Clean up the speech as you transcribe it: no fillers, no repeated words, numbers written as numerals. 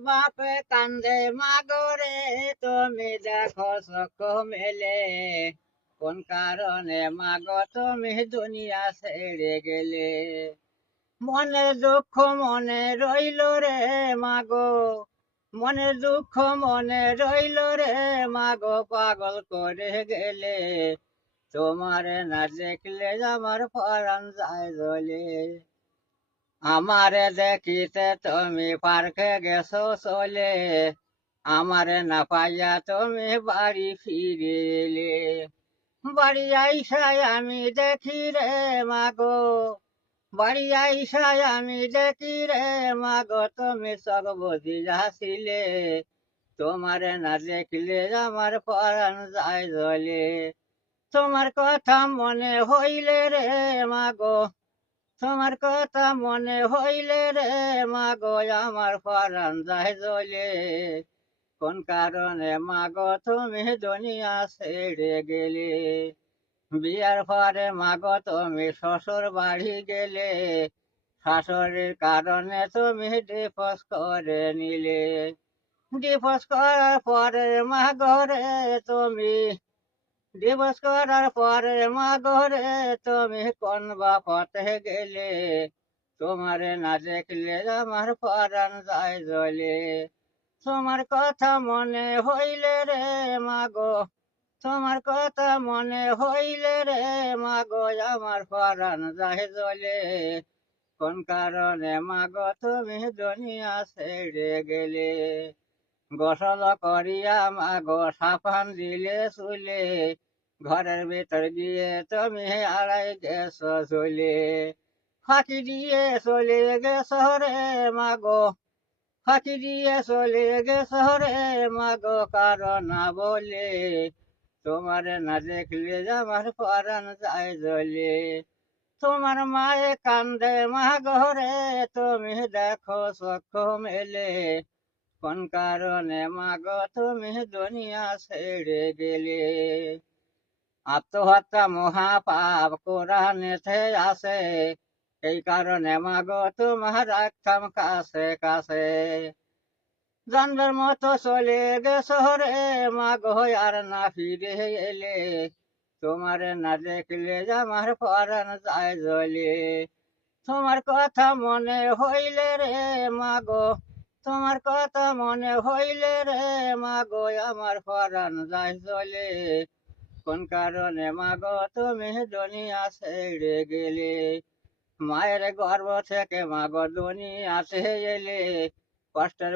বাপে কান্দে মাগরে তুমি দেখো চোখ মেলে কোন কারণে মাগো তুমি দুনিয়া ছেড়ে গেলে মনের দুঃখ মনে রইল রে মাগো মনের দুঃখ মনে রইল রে মাগো পাগল করে গেলে তোমারে না দেখলে আমার পরাণ যায় জ্বলে আমারে দেখিতে তুমি পার্কে গেছো চলে আমারে না পাইয়া তুমি বাড়ি ফিরে এলে বাড়ি আইসায় আমি দেখি রে মাগো বাড়ি আইসায় আমি দেখি রে মাগো তুমি সব বুঝিয়াছিলে তোমারে না দেখলে আমার পরাণ যায় জ্বলে তোমার কথা মনে হইলে রে মাগো তোমার কথা মনে হইলে রে মাগো আমার পরাণ যায় জ্বলে কোন কারণে মাগো তুমি দুনিয়া ছেড়ে গেলে বিয়ার পরে মাগো তুমি শ্বশুর বাড়ি গেলে শাশুড়ির কারণে তুমি ডিভোর্স করে নিলে ডিভোর্স করার পরে মাগো রে তুমি ডিভোর্স করার পরে মাগো রে তুমি কোন বা পথে গেলে তোমারে না দেখলে আমার পরাণ যায় জ্বলে তোমার কথা মনে হইলে রে মাগো তোমার কথা মনে হইলে রে মাগো আমার পরাণ যায় জ্বলে কোন কারণে মাগো তুমি দুনিয়া ছেড়ে গেলে গোসল করিয়া মাগো সাবান দিলে চুলে ঘরের ভিতর গিয়ে তুমি আড়াই গেছো চলে ফাঁকি দিয়ে চলে গেছো রে মাগো ফাঁকি দিয়ে চলে গেছো রে মাগো কারণ না বলে তোমারে না দেখলে আমার পরাণ যায় জ্বলে তোমার মায়ে কান্দে মাগো রে তুমি দেখো চোখ মেলে কোন কারণে মাগো তুমি দুনিয়া ছেড়ে গেলে আত্মহত্যা মহাপাপ কোরআনেতে আছে এই কারণে মাগো তোমার রাখতাম কাছে কাছে জানবার মতো চলে গেছো রে মাগো আর না ফিরে এলে তোমারে না দেখলে আমার পরাণ যায় জ্বলে তোমার কথা মনে হইলে রে মাগো তোমার কথা মনে হইলে রে মাগো আমার পরাণ যায় জ্বলে কোন কারণে মাগো তুমি দুনিয়া ছেড়ে গেলে মায়ের গর্ভ থেকে মাগো দুনিয়া এলে কষ্টের